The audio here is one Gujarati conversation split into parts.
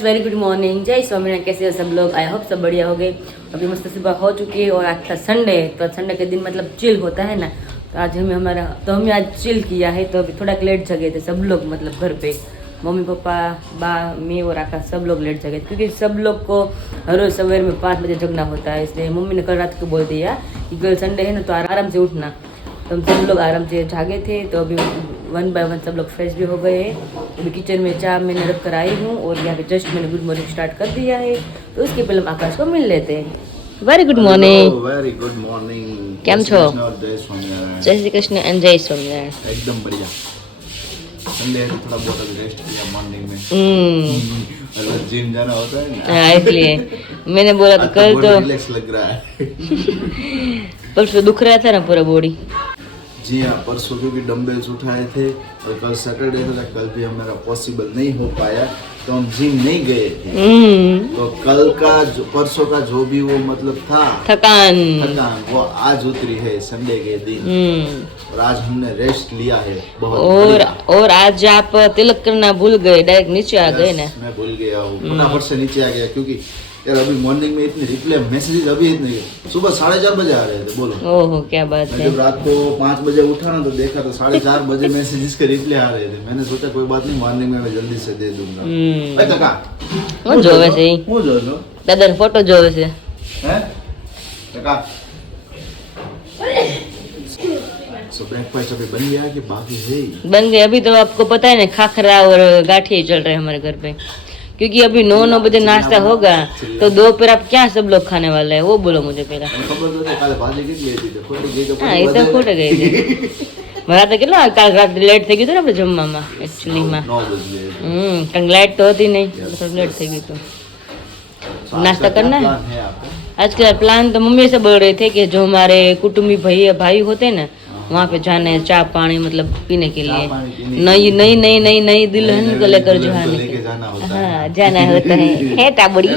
Friends, very good morning. जय स्वामीनारायण। कैसे हो सब लोग? आई होप सब बढ़िया हो गए। अभी मस्त सुबह हो चुकी है और आज था संडे, तो संडे के दिन मतलब चिल होता है ना, तो आज हमें आज चिल किया है। तो अभी थोड़ा लेट जगे थे सब लोग, मतलब घर पे मम्मी पापा बा मैं और आका सब लोग लेट जगे, क्योंकि सब लोग को हर रोज सवेर में 5 बजे जगना होता है। इसलिए मम्मी ने कल रात को बोल दिया कि कल संडे है ना, तो आराम से उठना। तो हम सब लोग आराम से जागे थे। तो अभी 1 बाय 1 सब लोग फ्रेश भी हो गए हैं। अभी किचन में चाय मैंने रख कर आई हूँ और यहाँ पे जस्ट मैंने गुड मॉर्निंग स्टार्ट कर दिया है। तो उसके पहले हम आकाश को मिल लेते हैं। Very good morning. Very good morning. કેમ છો? जय श्री कृष्ण एंड जय स्वामीनारायण। एकदम बढ़िया। संडे है तो थोड़ा बहुत रेस्ट किया मॉर्निंग में। अगर जिम जाना होता है ना, हाँ, इसलिए मैंने बोला तो कल तो रिलैक्स लग रहा है। परसों दुख रहा था ना पूरा बॉडी। जी हाँ, परसों क्योंकि डंबल्स उठाए थे और कल सैटरडे था, कल भी हमारा पॉसिबल नहीं हो पाया, तो हम जिम नहीं गए थे। तो कल का जो परसों का जो भी वो मतलब था थकान वो आज उतरी है संडे के दिन। और आज हमने रेस्ट लिया है बहुत। और आज आप तिलक करना भूल गए, डायरेक्ट नीचे आ गए ना। मैं भूल गया हूँ, फटाफट से नीचे आ गया, क्योंकि यार अभी मॉर्निंग में इतने रिप्लाई मैसेजेस अभी इतने सुबह 4:30 बजे आ रहे थे। बोलो ओहो क्या बात है। जब रात को 5 बजे उठा ना, तो देखा तो 4:30 बजे मैसेजेस के रिप्लाई आ रहे थे। मैंने सोचा कोई बात नहीं, मॉर्निंग में मैं जल्दी से दे दूंगा। भाई तका હું જોવે છે હું જોઉં છું દાદાનો ફોટો જોવે છે હે તકા। सो ब्रेकफास्ट अभी बन गया कि बाकी है? बन गए। अभी तो आपको पता है ना, खाखरा और गाठिया चल रहे हैं हमारे घर पे, क्योंकि अभी 9 बजे नाश्ता होगा, तो दोपहर आप क्या सब लोग खाने वाले हैं वो बोलो मुझे पहला। हाँ, ये तो खोट गई थी મારા તો કેટલા કાલ રાત લેટ થઈ ગયું હતું ને આપણે જમવામાં એકચ્યુઅલીમાં। 9 बजे કંઈ લાઈટ તો હતી નહીં, થોડું લેટ થઈ ગયું હતું। नाश्ता करना है आज का प्लान। तो मम्मी से बोल रहे थे कि जो हमारे कुटुंबी भाई होते हैं ना, वहाँ पे जाने चाय पानी मतलब पीने के लिए, नई दुल्हन को लेकर जाने हाँ जाना होता है टाबड़ी।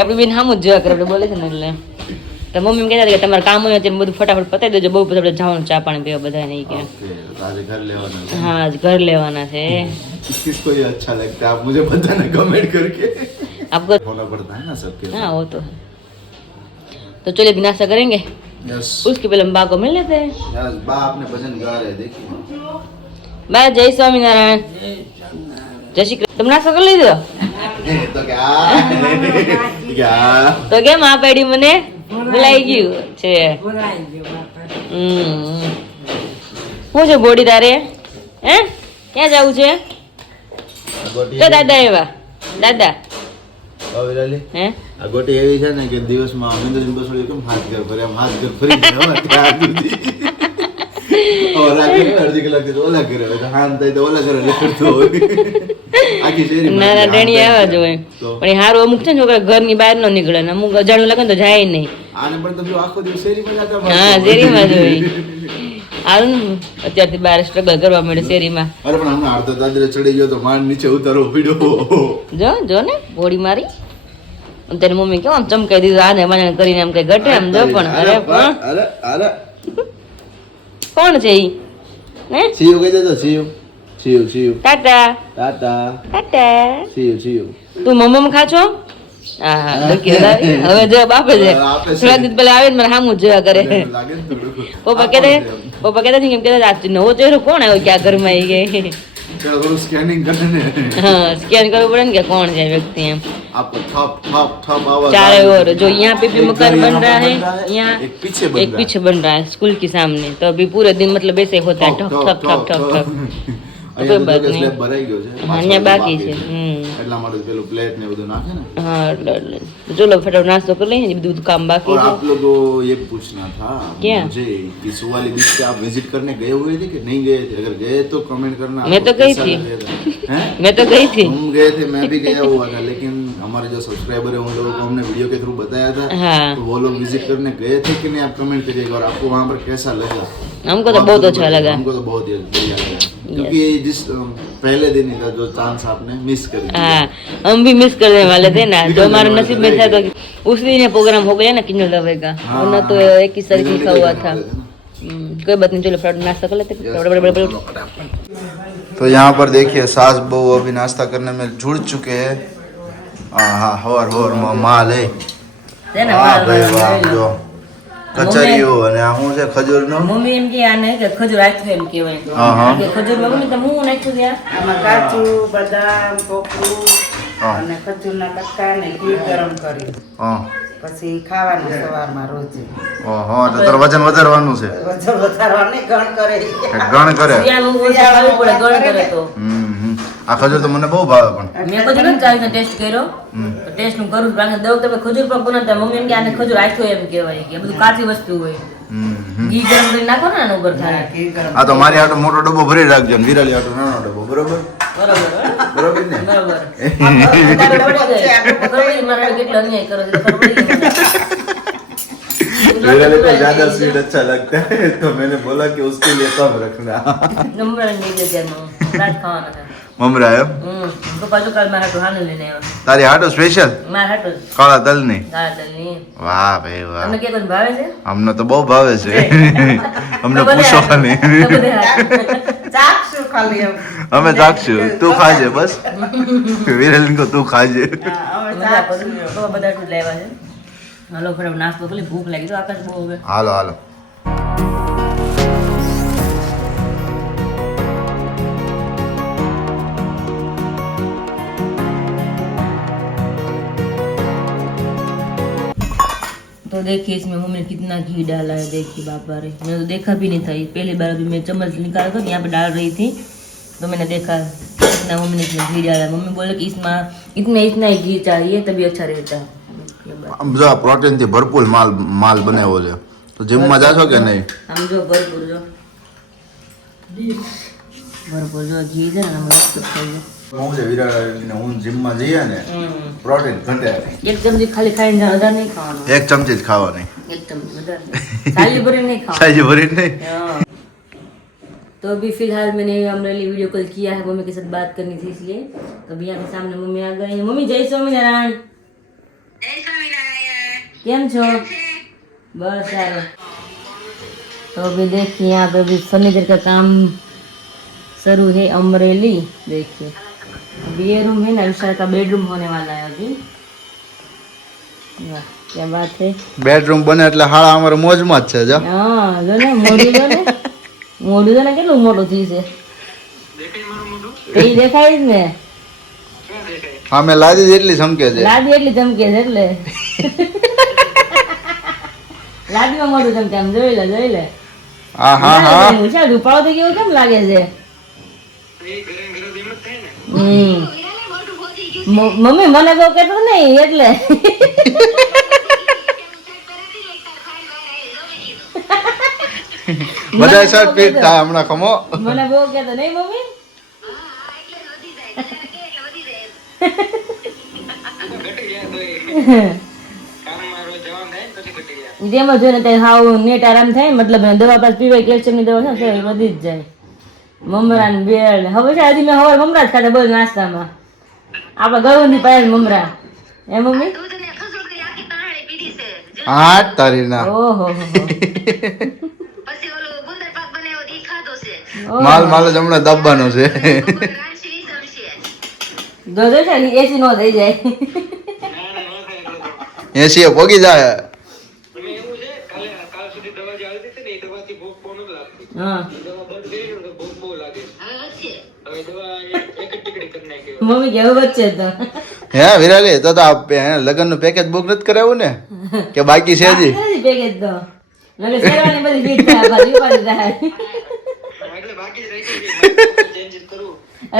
अपनी बेन हम जो कर बोले थे ना, तो मम्मी कहता था कि તમારે કામ હોય ત્યારે બધું ફટાફટ પતાવી દેજો, બહુ પછી આપણે જવાનું ચા પાણી પીવા બધા નહીં કે हाँ आज घर लेवाना है। किसको ये अच्छा लगता है आप मुझे बताना कमेंट करके। आपको होना पड़ता है ना सबके। हाँ वो तो है। तो चलिए अभी नाश्ता करेंगे। यस उसके पहले हम बा को मिल लेते हैं। यस बा अपने भजन गा रहे, देखिए। बाय। जय स्वामीनारायण। जय श्री कृष्ण। तुम नाश्ता कर लीधो? तो क्या તો કેમ આ પેડી મને ભૂલાઈ ગયું છે? શું છે બોડી તારે? હે ક્યાં જવું છે? તો દાદા એવા દાદા હે આ ગોટી એવી છે ને કે દિવસમાં અમિન્દ્રજી બસોડી કેમ હાથ ઘર ફરે, આમ હાથ ઘર ફરી ગયા ત્યાં સુધી ઓલા ઘરે અડધી કલાક તો ઓલા ઘરે હોય, તો હાન થાય તો ઓલા ઘરે લખતો હોય આખી શેરી ના ડેણી આવા જ હોય। પણ એ હારું અમુક છે ને છોકરા ઘરની બહાર ન નીકળે ને, અમુક અજાણું લાગે ને તો જાય નહીં। આને પણ તમે આખો દિવસ શેરીમાં જાતા હા શેરીમાં જ હોય। હારું ને અત્યારથી બહાર સ્ટ્રગલ કરવા મળે શેરીમાં। અરે પણ હમણાં અડધા દાદરે ચડી ગયો તો માંડ નીચે ઉતારો પીડ્યો। જો ને બોડી મારી તેની મમ્મી કેમ આમ ચમકાઈ દીધું, આને મને કરીને આમ કઈ ઘટે આમ જો। પણ અરે અરે અરે કોણ છે ઈ? હે સીયુ કહી દેતો Cu Cu Cu Tata Tata Tata. Cu Cu તું મમ્મ ખા છો? હા હા હવે જવાબ આપે છે। થોડા દિવસ પહેલા આવે ને મને સામું જોયા કરે। લાગે ને થોડું પપ્પા કહેતા છે કેમ કહેતા આ નવો ચહેરો કોણ આવ્યો ક્યાં ઘરમાં આવી ગઈ? થોડું સ્કેનિંગ કરે ને। हाँ स्कैन करना पड़े ना कौन है व्यक्ति है। आपको ठप ठप ठप आवाज चारों ओर जो यहाँ पे भी मकान बन रहा है, यहाँ एक पीछे बन रहा है स्कूल के सामने। तो अभी पूरे दिन मतलब ऐसे होता है ठप ठप ठप ठप ठप। तो कोई बात नहीं, स्લેબ ભરાઈ ગયો છે, હા અહીંયા બાકી છે। એટલા માટે પેલું પ્લેટ ને બધું નાખે ને। हाँ चलो फटाफट नाश्ता कर लेंगे, दूध काम बाकी और है। आप लोगों को ये पूछना था क्या? मुझे कि सुवाली बीच पे आप विजिट करने गए हुए थे कि नहीं गए थे? अगर गए तो कमेंट करना। मैं तो गई थी। मैं तो गई थी। तुम गए थे, मैं भी गया हुआ था, लेकिन हमारे जो सब्सक्राइबर है उन लोगों को हमने वीडियो के थ्रू बताया था। हाँ तो वो लोग विजिट करने गए थे कि नहीं, आप कमेंट करिएगा। और आपको वहाँ पर कैसा लगा? हमको तो बहुत अच्छा लगा। हमको तो बहुत ही बढ़िया लगा, क्योंकि जिस पहले दिन ही था जो चांस आपने मिस कर दिया। हाँ हम भी मिस करने वाले थे ना, जो हमारे नसीब में था। तो उस दिन ये प्रोग्राम हो गया ना किन्नू लवे का, वरना तो 21 तारीख लिखा हुआ था। कोई बात नहीं, चलो फटाफट नाश्ता कर लेते। तो यहाँ पर देखिए सास बहू अभी नाश्ता करने में जुड़ चुके हैं हाँ होर होर माल है છે ને વાહ માલ ભાઈ વાહ વાળો જો કચરીઓ અને આ શું છે ખજૂરનો મમ્મી એમ કે આને કે ખજૂર રાખ્યું એમ કહેવાય તો હા, હા. કે ખજૂરમાં મમ્મી તમે હું નાખ્યું ત્યાં આમાં કાજુ બદામ કોપરું હા. અને ખજૂરના કટકા ને ઘી ગરમ કરી હા પછી ખાવાનું સવારમાં રોજ ઓહો તો તારું વજન વધારવાનું છે વજન વધારવાને ગણ કરે ગણ કરે શિયાળામાં ઓછા ખાવી પડે ગણ કરે તો આ ખજૂર તો મને બહુ ભાવે પણ મેં ખજૂર નથી ચાલીને ટેસ્ટ કર્યો ટેસ્ટ હું કરું છું કારણ કે દવ તમે ખજૂર પણ બનાવતા મમ્મી એમ કે આને ખજૂર રાખ્યો એમ કહેવાય કે બધું કાચી વસ્તુ હોય ઘી ગરમ કરી નાખો ને આના ઉપર થાય ઘી ગરમ આ તો મારી આટો મોટો ડબ્બો ભરી રાખજો ને વિરાલી આટો નાનો ડબ્બો બરોબર બરોબર બરોબર ને બરોબર મારા કેટલો અન્યાય કરો છો ખબર પડી ગઈ મને. विराली को ज्यादा स्वीट अच्छा लगता है तो मैंने बोला कि उसके लिए कम रखना નંબર લઈ જશે રાત ખાવાના થાય મમરા એમ તો પાછું કાલ મારા હાટુ હાને લઈને આવ્યો તારી હાટો સ્પેશિયલ મારા હાટુ કાળા તલ ની દાળ દલની વાહ ભાઈ વાહ તમને કે કોઈ ભાવે છે અમને તો બહુ ભાવે છે અમને પૂછો ખાલી ચાખશું ખાલી એમ. અમે ચાખશું તું ખાજે બસ વિરાલી કો તું ખાજે હા, હવે મજા ચાખશું. કરું તો બધા એટલું જ લાવ્યા છે હાલો ફટાફટ નાસ્તો કરી ભૂખ લાગી તો આકાશ બહુ હવે હાલો હાલો तो देखिए इसमें मम्मी ने कितना घी डाला है देखिए बाबा रे मैंने तो देखा भी नहीं था ये पहली बार अभी मैं चम्मच निकाला था यहाँ पे डाल रही थी तो मैंने देखा कितना मम्मी ने इसमें घी डाला मम्मी बोले कि इसमें इतना इतना ही घी चाहिए तभी अच्छा रहता है આમ જો પ્રોટીન થી ભરપૂર માલ બનાવ્યો છે તો જીમ માં જાશો કે નહીં हम जो भरपूर जो घी है ना हम मस्त खाइए હું છે વિરાટ હું જીમ માં જઈએ ને પ્રોટીન ઘટે एक चमची खाली खाई ज्यादा नहीं खाना એક ચમચી જ ખાવાની एक चमची વધારે थाली भरे नहीं खाओ સાઈજ ભરી નહીં हाँ। तो अभी फिलहाल मैंने अमरेली वीडियो कॉल किया है मम्मी के साथ बात करनी थी इसलिए तो अभी यहाँ पे सामने मम्मी आ गई है मम्मी जय स्वामीनारायण केम छो बस सारो तो अभी देखिए यहाँ पे अभी फर्नीचर का काम शुरू है अमरेली देखिए अभी ये रूम है ना विशाल का बेडरूम होने वाला है अभी वाह, क्या बात है બેડરૂમ બને એટલે હાળા અમારે મોજમાં જ છે જો હા જો ને મોઢું જો ને કેટલું મોટું થયું છે એ દેખાય જ ને હા મેં લાદી જેટલી ચમકે છે લાદી એટલી ચમકે છે એટલે લાદીમાં મોઢું ચમકે આમ જોઈ લે હા હા હા વિશાલ રૂપાળો થઈ કેવું કેમ લાગે છે મમ્મી મને બહુ કહેતો નહીં એટલે બધા શર્ટ ફિટ થાય હમણાં ખમો મને બહુ કહેતો નહીં મમ્મી જેમાં જોઈને ત્યાં હાવ નેટ આરામ થાય મતલબ દવા પાસ પીવાય કેલ્શિયમ ની દવા છે ને શરીર વધી જ જાય મમરા ને બેળ ને હવે છે હજી મેં હવે મમરા જ ખાતા બધું નાસ્તામાં આપડે ગળું ની પાય મમરા એ મમ્મી હા તારી ના ઓહો માલ માલ જ હમણાં દબવાનો છે જોજો છે એસી નો થઈ જાય 80 પોગી જાય હા મમ્મી કેવું વચ્ચે તો હે વિરાલી તો લગ્ન નું પેકેજ બુક નથી કરાવ્યું ને કે બાકી છે હજી પેકેજ તો નકે શેરવાની બધી ફીટ થાય બાજુ પાડી થાય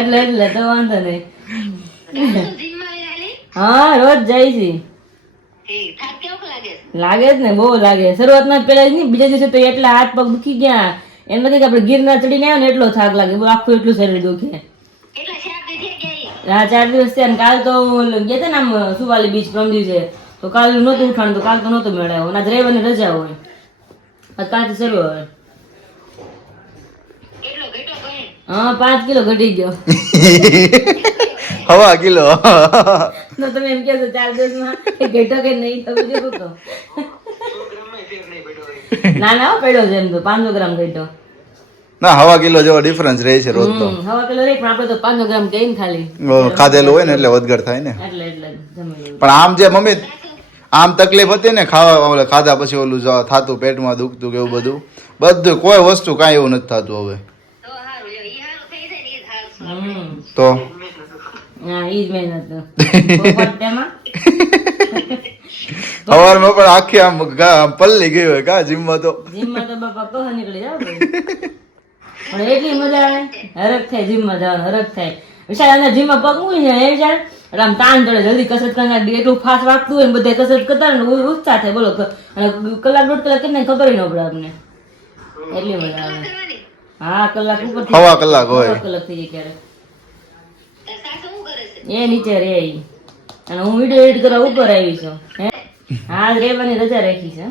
એટલે તો વાંધો નહીં હા રોજ જાય છે લાગે જ ને બહુ લાગે શરૂઆતમાં પેલા જ નહીં બીજા દિવસે તો એટલા હાથ પગ દુખી ગયા એમ નથી કે આપણે ગિરનાર ચડીને આવ્યો ને એટલો થાક લાગે બહુ આખું એટલું શરીર દુખે હા 4 દિવસ થયા ને કાલ તો ગયા હતા ને આમ સુવાલી બીચ પ્રમ દિવસે તો કાલ નહોતું ઉઠાણ તો કાલ તો નહોતું મેળાયો ના રવિવારની રજા હોય કાલથી શરૂ હોય હા 5 કિલો ઘટી ગયો હવા કિલો તો તમે એમ કહો 4 દિવસમાં ઘટો કે નહીં તમે જો કહો ના પડ્યો છે એમ તો 500 ગ્રામ ઘટો ના હવા કિલો જેવો ડિફરન્સ રહે છે રોજ તો હવા કિલો રે પણ આપણે તો 500 ગ્રામ કહીને ખાલી ખાધેલું હોય ને એટલે વધઘટ થાય ને એટલે જમી લેવું. પણ આમ જે મમ્મી આમ તકલીફ હતી ને ખાધા પછી ઓલું થાતું પેટમાં દુખતું કે એવું બધું કોઈ વસ્તુ કાંઈ એવું નથી થતું હવે તો હા ઈ જ મહેનત પોપટમાં સવારમાં પણ આખી આમ પલ્લી ગઈ હોય કા જીમમાં તો બાપા કહો નીકળી જાવ ભાઈ. પણ એટલી મજા આવે હરખ થાય જીમમાં જવાનું હરખ થાય વિશાલ અંદર જીમમાં પગ મૂકી જાય એ વિચાર એટલે આમ તાણ ચડે જલ્દી કસરત કરનાર એટલું ફાસ્ટ વાગતું હોય ને બધા કસરત કરતા ને ઉત્સાહ થાય બોલો અને કલાક દોઢ કલાક કેટલી ખબર ન પડે આપને એટલી મજા આવે હા કલાક ઉપર સવા કલાક હોય કલાક થઈ જાય ક્યારેક એ નીચે રે ઈ. અને હું વિડીયો એડિટ કરવા ઉપર આવી છું હે હા રેવાની રજા રાખી છે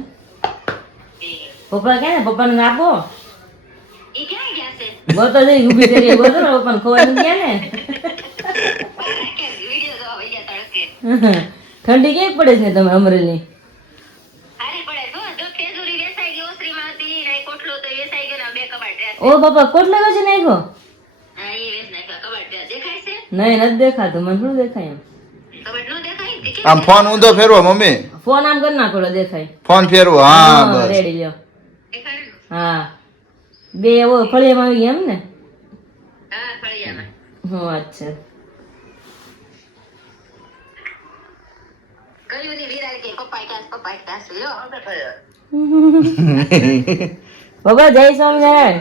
પપ્પા ક્યાં ને પપ્પાને આપો બોતો જઈ ઊભી કરી બોતો ને પપ્પાને ખોવા નથી ગયા ને ઠંડી કેવી પડે છે ને તમે અમરેલી ઓ બાપા કોટલો વેચી નાખ્યો નહીં નથી દેખાતું મને શું દેખાય એમ આમ ફોન ઊંધો ફેરવો મમ્મી ફોન આમ કરી નાખો દેખાય ફોન ફેરવો હા બસ રેડી લ્યો હા બે એવો ફળિયામાં આવી ગયા એમ ને હા અચ્છા બાબા જય સ્વામિનારાયણ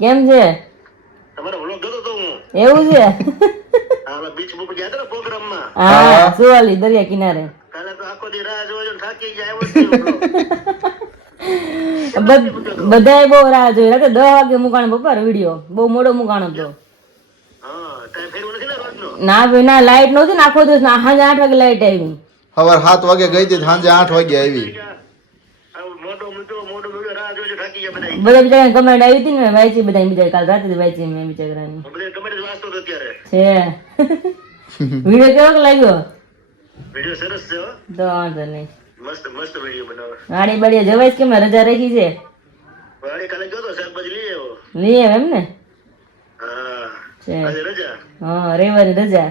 કેમ છે એવું છે હા સુવાલી દરિયા કિનારે બધાએ બહુ રાહ જોઈ રાતે 10 વાગે મુકાણો પપ્પા વિડીયો બહુ મોડો મુકાણો હતો ના ભાઈ ના લાઈટ નહોતી નાખો દિવસ સાંજે 8 વાગે લાઈટ આવી સવાર 7 વાગે ગઈ હતી સાંજે 8 વાગે આવી બધા બિચારા કમેન્ટ આવી હતી ને વાંચી બધા બિચારા કાલ રાતે વાંચી મેં બિચારાની છે વિડીયો કેવો લાગ્યો વિડિયો સરસ છે હો. તો વાંધો નહીં મસ્ત વિડિયો બનાવે. ગાડી બડી જવાય કેમ રજા રાખી છે વાડી કાલે ગયો તો શાકભાજી લઈ આવ્યો. લઈ આવ એમ ને હા છે આજે રજા. હા રવિવારે રજા રજા.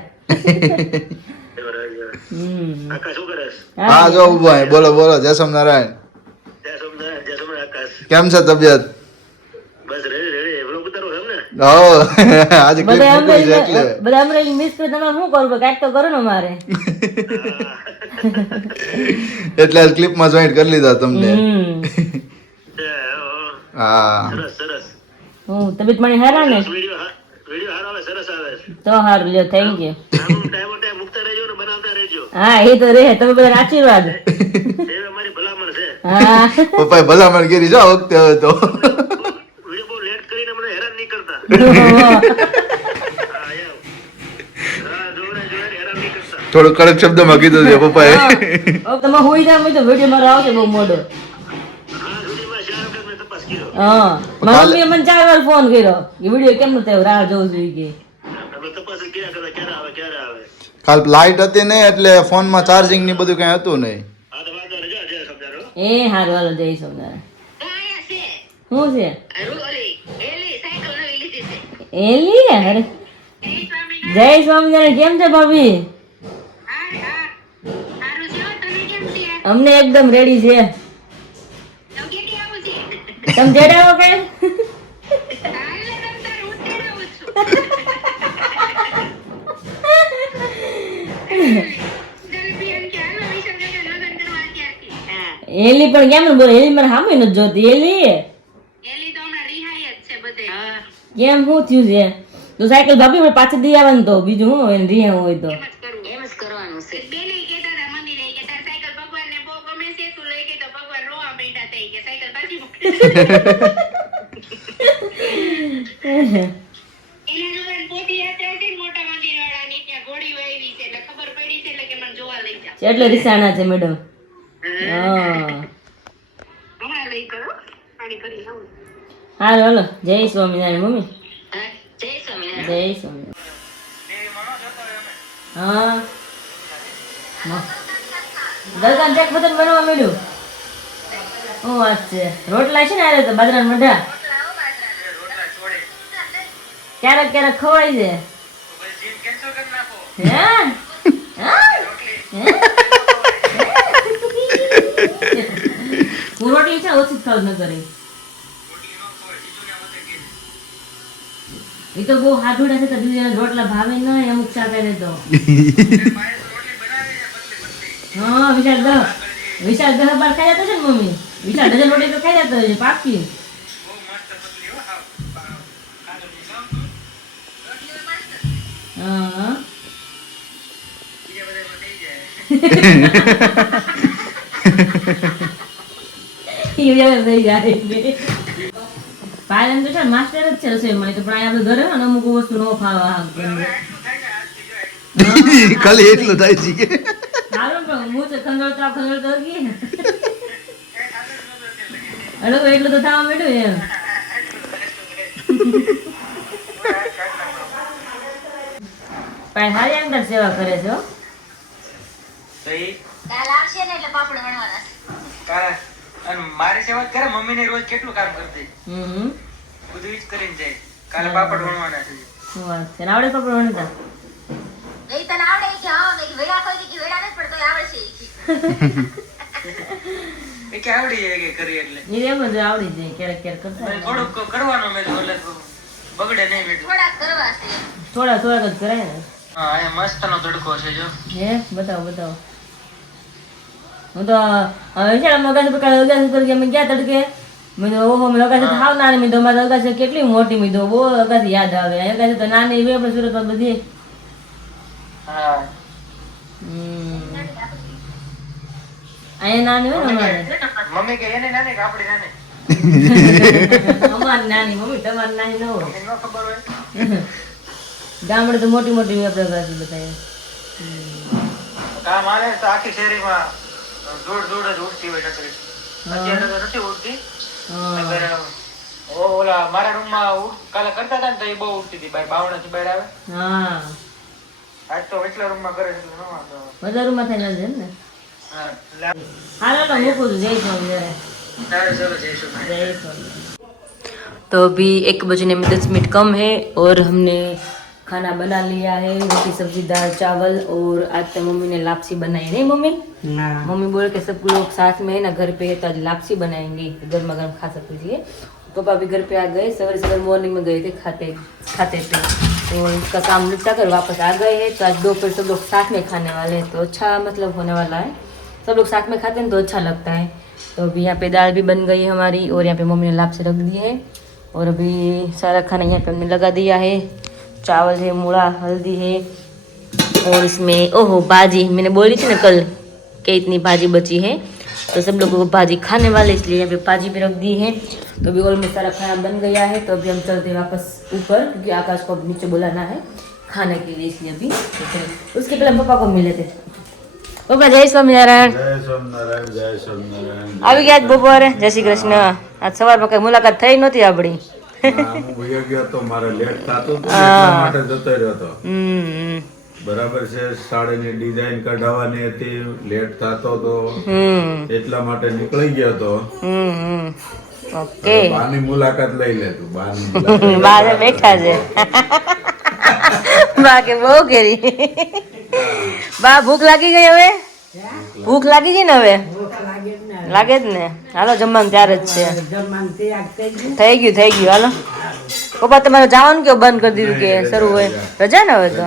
આકાશ શું કરે છે? હા જો ઉભો હે બોલો જય સ્વામિનારાયણ જય સોમનાથ આકાશ. કેમ છે તબિયત બસ રેડી વ્લોગ ઉતારો છે એમ ને? હો આજે ક્લિપ મૂકી છે એટલે બધા અમરેલી મિસ કરે તમે શું કરવું કાંઈક તો કરો ને મારે એટલે આ ક્લિપ માં જોઈન્ટ કરી લીધા તમને હા સરસ હું તબિયત પાણી હારા ને વિડિયો હારો આવે સરસ આવે. તો હારું લ્યો થેન્ક યુ ટાઈમ મુકતા રહેજો ને બનાવતા રહેજો. હા એ તો રહે તમે બધા આશીર્વાદ એ અમારી ભલામણ છે. હા પપ્પાએ ભલામણ કરી જો આ વખતે હવે તો વિડિયો બહુ લેટ કરીને મને હેરાન નહીં કરતા. હા એમ. હા જોરે હેરાન નહીં કરતા. થોડું કડક શબ્દોમાં કીધું છે પપ્પાએ તમે હોઈ જાવ તો વિડીયો મારો આવશે બહુ મોડો હા સુધીમાં 4 વખત મેં તપાસ કર્યો. હા મારી મમ્મીએ મને 4 વાર ફોન કર્યો કે વિડીયો કેમ નતો રાહ જોઉં છું કે આપણે તપાસ કર્યા કરતા ક્યારે આવે. કાલ લાઈટ હતી નહીં એટલે ફોનમાં ચાર્જિંગ ની બધું કઈ હતું નહીં હા તો વાંધો નહીં જય સમજારો. એ હારું હાલો જય સોમનારાયણ શું છે એલી અરે જય સ્વામિનારાયણ કેમ છે ભાભી અમને એકદમ રેડી છે તમે જેડાવો કે એલી પણ કેમ બોલે એલી મને સામે નથી જોતી એલી કેમ શું થયું છે તો સાયકલ ભાભી મને પાછી દઈ આવવાનું તો બીજું શું હોય રિયા હોય તો એટલે રીસાણા છે મેડમ હા હાલો હાલો જય સ્વામિનારાયણ મમ્મી જય સ્વામિનારાયણ હા દરગાહ ચેક બટન બનવા મળ્યું ઓ વાત છે. રોટલા છે ને આરે તો બાજરાના મઢા ક્યારેક ક્યારેક ખવાય છે. હે? હા? હે? હું રોટલી છે ઓછી ખાવ ન કરી એ તો બહુ હાડુડા છે તો બીજા રોટલા ભાવે નહીં અમુક શાક દે તો હા વિશાલ 10 બાર ખાઈ જતો છે ને મમ્મી વિશાલ ડઝન રોટી તો ખાઈ જતો છે પાકી હા થઈ જાય પાયલ તો છે માસ્ટર જ છે રસોઈમાં તો પણ આપણે ઘરે હોય ને અમુક વસ્તુ નો ખાવા ખાલી એટલું થાય છે કે સારું પણ હું તો ખંજોળતો ગઈ ને એટલું તો થવા માંડ્યું એમ પણ હારી અંદર સેવા કરે છે હો. કાલ આવશે ને એટલે પાપડ વણવાના અને મારી સેવા કરે મમ્મી ને રોજ કેટલું કામ કરતી હમ બધું જ કરીને જાય કાલે પાપડ વણવાના છે શું વાત છે આવડે પાપડ વણતા એ તને આવડે કે હા મેં વેડા કોઈ કે વેડા નથી પડતો આવડશે એ કે આવડી જાય કે કરી એટલે એ એમ જ આવડી જાય ક્યારેક ક્યારેક કરતા હોય. થોડુંક કરવાનો મેં તો એટલે બગડે નહીં બેઠું થોડાક કરવા છે થોડાક જ કરાય ને હા અહીંયા મસ્ત નો તડકો છે જો હે બતાવો હું તો વિચાર મગજ પર અગાસ ઉપર અમે ગયા તડકે મેં તો ઓહો મેં અગાસ હાવ નાની મીધો મારે અગાસ કેટલી મોટી મીધો બહુ અગાસ યાદ આવે અગાસ તો નાની એવી આપણે સુરતમાં બધી હા અહીંયા નાની હોય ને અમારે મમ્મી કે એને નાની કે આપડી નાની અમારી નાની મમ્મી તમારી નાની ન હોય એને ન ખબર હોય ગામડે તો મોટી મોટી આપણે અગાસ બતાવીએ કામ આલે તો આખી શેરીમાં જોડ જ ઉડતી હોય ટકરી અત્યારે તો નથી ઉડતી નકર ઓલા મારા રૂમમાં કાલે કરતા હતા ને તો એ બહુ ઉડતી હતી બાય બાવણાથી બહાર આવે હા આજ તો એટલા રૂમમાં કરે છે એટલે ન વાંધો બજારમાં થાય નથી ને હા હાલો તો મૂકું છું જય સ્વામી સારું ચલો જઈશું जय स्वामी। तो अभी 1:10 कम है और हमने खाना बना लिया है रोटी सब्जी दाल चावल और आज तो मम्मी ने लापसी बनाई नहीं मम्मी ના मम्मी बोले कि सब लोग साथ में है ना घर पे है तो आज लापसी बनाएंगे गर्मा गर्म खा सकते इसलिए पापा भी घर पे आ गए सवेरे सवेरे मॉर्निंग में गए थे खाते थे तो इसका काम निपटा कर वापस आ गए हैं तो आज दोपहर सब लोग साथ में खाने वाले हैं तो अच्छा मतलब होने वाला है सब लोग साथ में खाते हैं तो अच्छा लगता है तो अभी यहाँ पे दाल भी बन गई है हमारी और यहाँ पे मम्मी ने लापसी रख दी है और अभी सारा खाना यहाँ पे हमने लगा दिया है चावल है मूला हल्दी है और इसमें ओहो भाजी मैंने बोली थी ना कल कि इतनी भाजी बची है तो सब लोगों को भाजी खाने वाले इसलिए यहाँ पे भाजी भी रख दी है तो अभी ऑलमोस्ट सारा खाना बन गया है तो अभी हम चलते हैं वापस ऊपर क्योंकि आकाश को अब नीचे बुलाना है खाने के लिए इसलिए अभी तो चलो उसके पहले हम पापा को मिले थे पापा जय स्वामीनारायण જય સ્વામિનારાયણ જય સ્વામિનારાયણ આવી ગયા આજ બપોરે જય શ્રી કૃષ્ણ આજ સવારમાં કઈ મુલાકાત થઈ નહોતી આપણી હું વયો ગયો તો મારે લેટ થતું હતું એટલા માટે જતો રહ્યો હતો બરાબર છે સાડીની ડિઝાઇન કઢાવવાની હતી લેટ થતો હતો એટલા માટે નીકળી ગયો હતો ઓકે બાની મુલાકાત લઈ લે તું બાની બારે બેઠા છે બા કે બહુ કેરી બા ભૂખ લાગી ગઈ હવે ભૂખ લાગી ગઈ ને હવે લાગે જ ને હાલો જમવાનું ત્યારે જ છે થઈ ગયું હાલો પપ્પા તમારે જવાનું કેવું બંધ કરી દીધું કે શરૂ હોય રજા ને હવે તો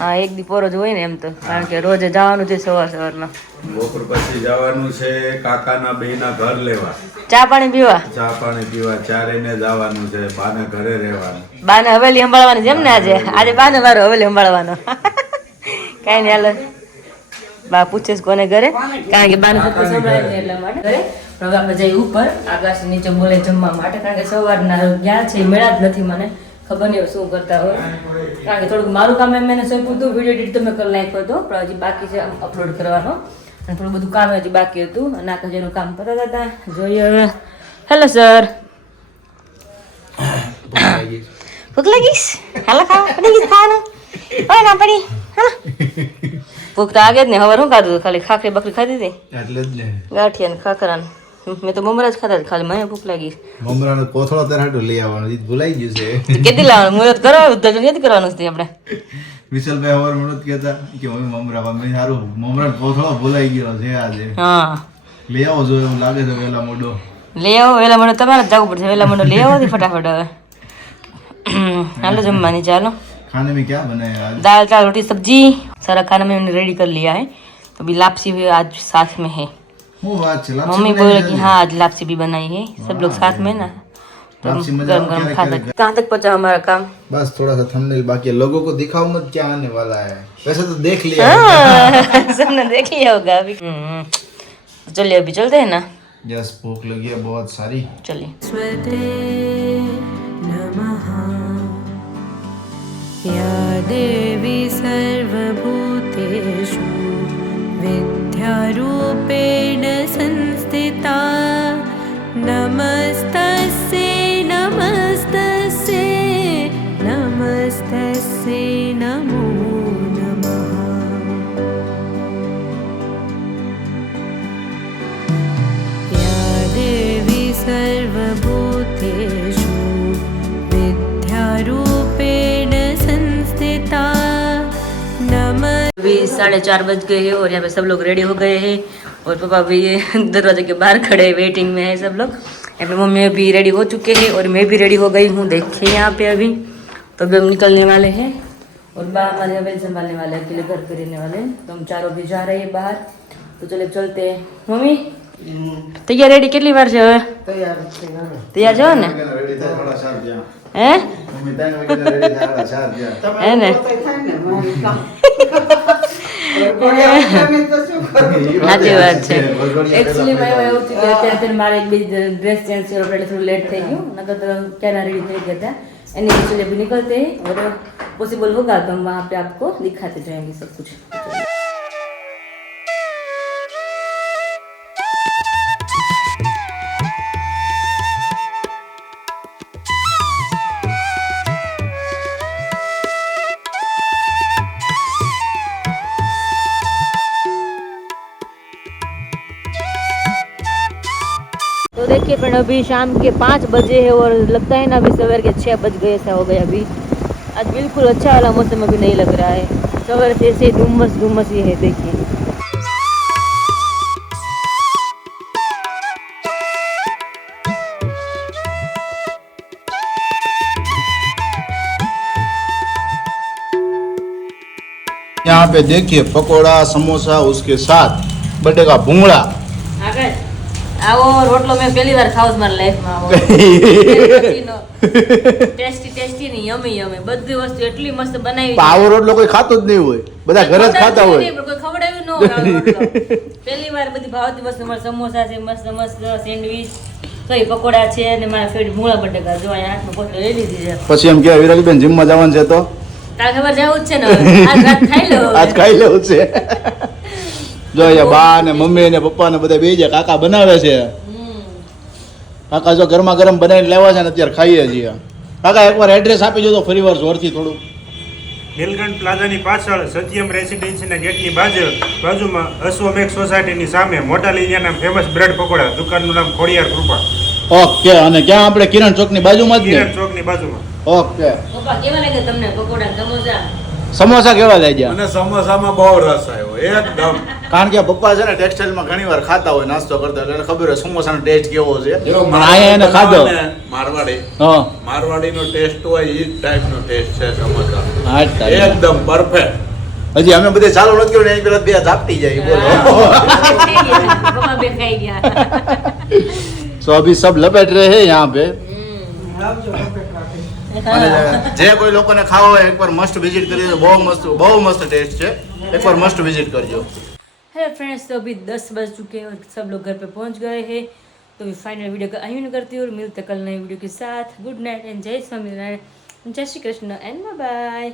હા એક દી પોરો જ હોય ને એમ તો કારણ કે રોજે જવાનું છે સવારમાં બપોર પછી જવાનું છે કાકાના બેના ઘર લેવા ચા પાણી પીવા ચા પાણી પીવા ચારેને જવાનું છે બાના ઘરે રહેવાનું બાને હવેલી સંભાળવાની છે એમ ને આજે બાને મારો હવેલી સંભાળવાનો કઈ નહીં હાલો બા પૂછે છે કોને ઘરે કારણ કે બાને સત્ય સંભળાય છે એટલા માટે ઘરે પણ હવે આપણે જઈએ ઉપર આકાશ નીચે બોલે જમવા માટે કારણ કે સવારના ગયા છે મળ્યા જ નથી મને ખબર નહીં શું કરતા હોય કારણ કે થોડુંક મારું કામ એમ મેં સોંપ્યું હતું વિડીયો એડિટ તો મેં કરી નાખ્યો હતો પણ હજી બાકી છે અપલોડ કરવાનો અને થોડું બધું કામ હજી બાકી હતું અને આકાશ એનું કામ કરતા હતા જોઈએ હવે હેલો સર ભૂખ લાગીશ હાલો ખાવા પડી ગઈ ખાવાનું ઓય ના પડી હાલો ભૂખ તો આગે જ ને હવે શું ખાધું ખાલી ખાખરી બકરી ખાધી હતી એટલે જ ને ગાંઠિયા ને ખાખરા ને મેં તો મમરા જ ખાતા હતા, ખાલી મને ભૂખ લાગી. મમરાનો કોથળો તરાટો લઈ આવવાનો ઈ ભૂલાઈ ગયું છે. કેટલી લાવવાનું મુહૂર્ત કરાવ્યું તો નથી કરવાનું છે આપણે. વિશાલભાઈ હવાર મુહૂર્ત કહેતા કે હું મમરા મેં સારું મમરાનો કોથળો ભૂલાઈ ગયો છે આજે. હા લઈ આવો જો એવું લાગે છે વેલા મોડો. લઈ આવો વેલા મને તમારે જ જવું પડશે. વેલા મને લઈ આવો ફટાફટ હવે. હાલો जमवानी चालो. खाने में क्या बनाया आज? दाल चावल रोटी सब्जी सारा खाना मैंने रेडी कर लिया है. तो अभी लापसी भी आज साथ में है. वो बात है, लापसी मम्मी बनाई बोले है कि आज? हाँ आज लापसी भी बनाई है, सब लोग साथ में ना, तो लापसी में गरम क्या गरम क्या खाता. क्या- कहाँ तक पहुँचा हमारा काम? बस थोड़ा सा थंबनेल बाकी है, लोगों को दिखाओ मत क्या आने वाला है. वैसे तो देख लिया. हाँ, सबने देख लिया होगा अभी. तो चलिए अभी चलते हैं ना. यस भूख लगी है बहुत सारी. चलिए. या देवी सर्वभूतेषु विद्यारूपेण संस्थिता नमस्तस्यै नमस्तस्यै नमस्तस्यै नमो नमः. या देवी सर्वभूतेषु विद्यारूपेण संस्थिता नमः. अभी 4:30 बज गए हैं और यहाँ पे सब लोग रेडी हो गए हैं और पापा भी दरवाजे के बाहर खड़े वेटिंग में है सब लोग. यहाँ पे मम्मी भी रेडी हो चुके हैं और मैं भी रेडी हो गई हूँ. देखिए यहाँ पे अभी तो अभी हम निकलने वाले हैं और बाहर हमारे हवेली संभालने वाले हैं, अकेले घर पे रहने वाले हैं. तो हम चारों भी जा रहे हैं बाहर. तो चले चलते हैं. मम्मी तैयार रेडी કેટલી વાર છે હવે? તૈયાર છો ને? रेडी था थोड़ा साथ जा. હે मम्मी तैन वगैरह रेडी था थोड़ा साथ जा. હે ને? સાચી વાત છે. એકચ્યુઅલી મેં એવું થયું કે અત્યારે મારે એક બી ડ્રેસ चेंज કર્યો એટલે થોડું લેટ થઈ ગયું, નકર તો ક્યાં रेडी થઈ ગયા था. एनी चलिए अभी निकलते हैं और पॉसिबल होगा तो हम वहाँ पे आपको दिखाते जाएंगे सब कुछ. तो देखिए फ्रेंड अभी शाम के 5 बजे है और लगता है ना अभी सवेर के 6 बज गए ऐसा हो गया. अभी आज बिल्कुल अच्छा वाला मौसम अभी नहीं लग रहा है. सवेर से ऐसे धुम्मस धुम्मस ये है. देखिए यहाँ पे देखिए पकोड़ा समोसा उसके साथ बटे का भूंगड़ा. આગળ આવો રોટલો મેં પહેલી વાર ખાવ મારા લાઈફમાં આવો ટેસ્ટી ટેસ્ટી ની યમી યમી બધી વસ્તુ એટલી મસ્ત બનાવી આવો રોટલો કોઈ ખાતો જ નહીં હોય, બધા ઘરે જ ખાતા હોય. કોઈ ખવડાવ્યું ન હોય આવો રોટલો. પહેલી વાર બધી ભાવતી વસ્તુ મારા સમોસા છે મસ્ત મસ્ત સેન્ડવીચ કઈ પકોડા છે અને મારા ફેવરિટ ભૂંગળા બટેકા જો અહીંયા હાથમાં પોટલો લઈ લીધી છે. પછી એમ કે વિરાલીબેન જીમમાં જવાનું છે તો તારે ખબર જવું જ છે ને હવે. આજ રાત ખાઈ લો આજ ખાઈ લેવું છે. જો અહીંયા બા ને મમ્મી ને પપ્પા ને બધા બેસી જાય, કાકા બનાવે છે. કાકા જો ગરમા ગરમ બનાવીને લેવા છે ને અત્યારે ખાઈએ છીએ. કાકા એકવાર એડ્રેસ આપી દો તો ફરી વાર જોરથી થોડું. નીલકંઠ પ્લાઝાની પાછળ સત્યમ રેસિડેન્સીના ગેટની બાજુમાં અશ્વમેઘ સોસાયટીની સામે મોટા લીલિયાના ફેમસ બ્રેડ પકોડા, દુકાનનું નામ ખોડિયાર કૃપા, ઓકે. અને ક્યાં આપણે કિરણ ચોકની બાજુમાં જ ને? કિરણ ચોકની બાજુમાં. ઓકે. પપ્પા કેવા લાગે તમને પકોડા સમોસા? સમોસા કેવા લાગ્યા? અને સમોસામાં બહુ રસ આવ્યો એકદમ. કારણ કે પપ્પા છે ને ટેક્સટાઇલમાં ઘણી વાર ખાતા હોય નાસ્તો કરતા, એટલે એને ખબર હોય સમોસાનો ટેસ્ટ કેવો છે. જો આયા એને ખાધો. મારવાડી હા મારવાડીનો ટેસ્ટ હોય એ જ ટાઈપનો ટેસ્ટ છે સમોસા. હા જ થાય. એકદમ પરફેક્ટ. હજી અમે બધે ચાલુ નથી કર્યું ને એની પેલા બે ઝાપટી જાય બોલો. પપ્પા બે ખાઈ ગયા. तो अभी सब लपेट रहे हैं यहाँ पे. અને જે કોઈ લોકોને ખાવા હોય એકવાર મસ્ટ વિઝિટ કરી દો. બહુ મસ્ત ટેસ્ટ છે, એકવાર મસ્ટ વિઝિટ करજો. हेलो फ्रेंड्स, तो अभी 10 बज चुके हैं और सब लोग घर पे पहुंच गए हैं. तो अभी फाइनल वीडियो का आयोजन करती हूँ और मिलते कल नई वीडियो के साथ. गुड नाइट एंड जय स्वामीनारायण, जय Shri Krishna and bye bye.